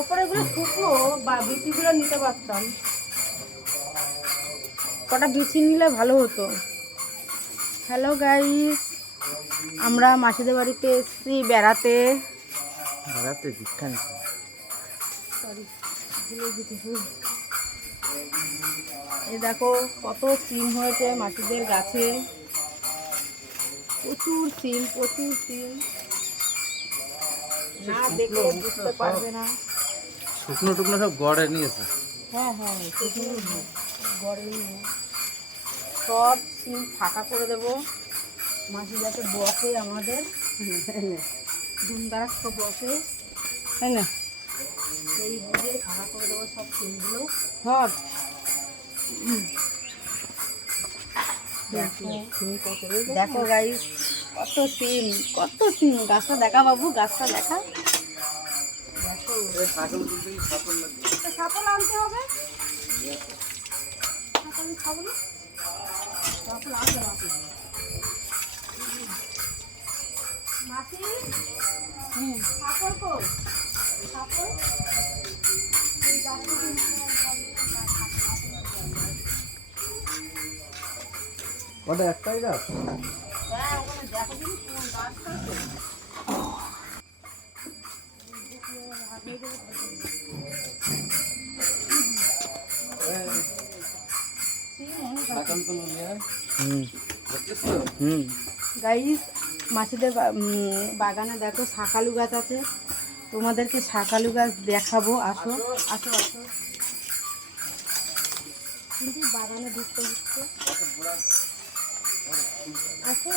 ওপরেগুলো শুকনো বা বিচিগুলো নিতে পারতাম, কটা বিচি নিলে ভালো হতো। হ্যালো গাইস, আমরা মাসিদের বাড়িতে এসেছি বেড়াতে। দীক্ষা নিতে। সরি, ভুলে গেছি। এই দেখো কত সিম হয়েছে মাসিদের গাছে, প্রচুর সিম, প্রচুর সিম। না দেখলে বুঝতে পারবে না। শুকনো টুকনো সব গড়ে নিয়েছে। হ্যাঁ হ্যাঁ, গড়ে সব সিম ফাঁকা করে দেবো। মাসি যাতে বসে আমাদের, ধুমধারাক্ষ বসে, তাই না? সেই বুঝে ফাঁকা করে দেবো সব সিমগুলো সব। দেখো গাইস, কত সিম, কত সিম। গাছটা দেখা বাবু, গাছটা দেখা। সাপল আনতে হবে, খাবো না, সাপল আনতে হবে। মাসি, সাপল কই? সাপল ওটা একটাই গাছ। হ্যাঁ, ওখানে দেখো তুমি কোন গাছটা আছে। গাইস, মাসিদের বাগানে দেখো শাকালু গাছ আছে, তোমাদেরকে শাকালু গাছ দেখাবো। আসো আসো আসো, কিন্তু বাগানে ঢুকতে হচ্ছে। আসো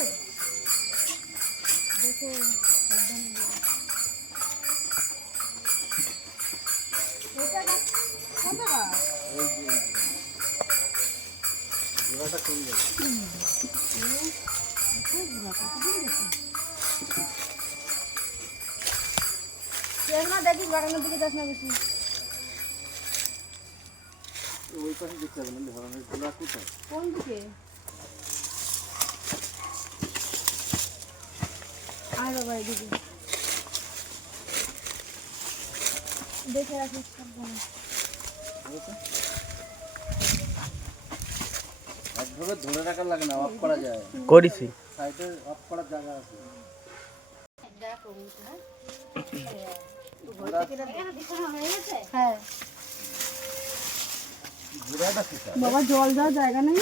দেখো, এটা গাছ কত গাছ? দেখিস বাগানের দিকে যাস না বেশি। ওই পাশে দেখতে হবে না, ধরনের গোলা কোথায়? কোন দিকে? আর বাবা এদিকে দেখে রাখিস সাবধানে। একভাবে ধরে রাখার লাগে না, অফ করা যায়। করেছি। সাইডে অফ করার জায়গা আছে। দেখো হ্যাঁ বাবা, জল দেওয়ার জায়গা নেই।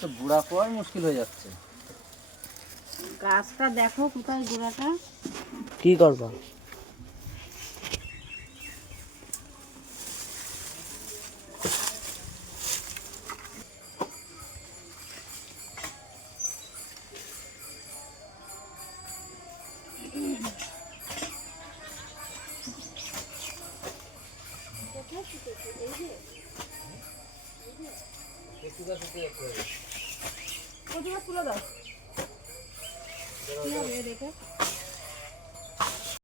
তো বুড়া পাওয়াই মুশকিল হয়ে যাচ্ছে। গাছটা দেখো কোথায়, গোড়াটা। কি করবা? তুলে দাও দেখে।